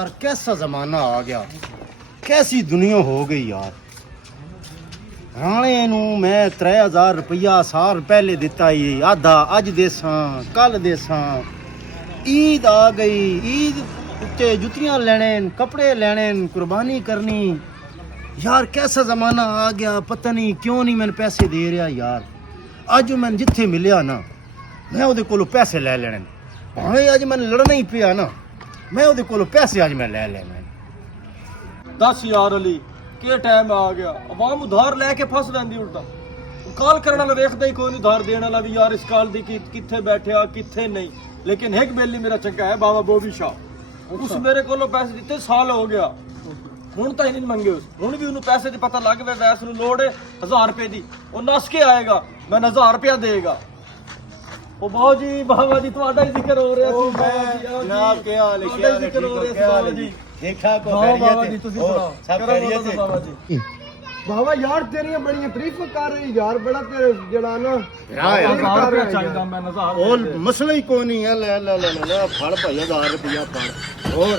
यार कैसा जमाना आ गया, कैसी दुनिया हो गई यार। राणे नू मैं 3000 रुपया साल पहले दिता ही, आधा अज देसां कल देसां। ईद आ गई, ईद उत्ते जुतियां लेने, कपड़े लेने, कुर्बानी करनी। यार कैसा जमाना आ गया, पता नहीं क्यों नहीं मैंने पैसे दे रहा यार। अज मैं जिथे मिलिया ना मैं उहदे कोलों पैसे ले लेने, भावें अज मैं लड़ना ही पिया ना मैं उहदे कोलों पैसे अज मैं ले लेने। 10,000 अली के टाइम आ गया, अवाम उधार लेके फस रही उल्टा। काल करने वाला वेखदा ही कोई नहीं, उधार देने वाला भी यार इस काल दी किथे बैठे किथे नहीं। लेकिन एक बेली मेरा चंगा है बाबा बोबी शाह, उस मेरे कोलों पैसे दिते साल हो गया, हुण तो ही नहीं मंगे। हुण भी उन्होंने पैसे दी पता लग गया, वैसे नूं लोड़ है 1000 रुपए दी, वो नस के आएगा मैं 1000 रुपया देगा। ओ बाबा जी तुम्हारा ही जिक्र हो रहा सी। जनाब क्या हाल है, क्या जिक्र हो रहा सी बाबा जी। देखा को बाबा जी तुसी सुनाओ, सब करो खैरियत है? बाबा जी। बाबा यार तेरियां बड़ियां तारीफां कर रही यार, बड़ा तेरे जड़ा ना यार 1000 रुपया चाहिदा मैं 1000 और मसला ही कोई नहीं है। ले ले ले ले फड़ भाई 1000 रुपया फड़। और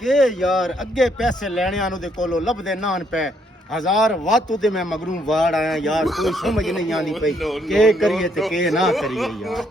के यार अगे पैसे लेने आनू दे कोलो लभदे नान पे 1000 वात ते मैं मगरू वाड़ आया यार, कोई समझ नहीं आनी पई के करिए ते के ना करिए यार।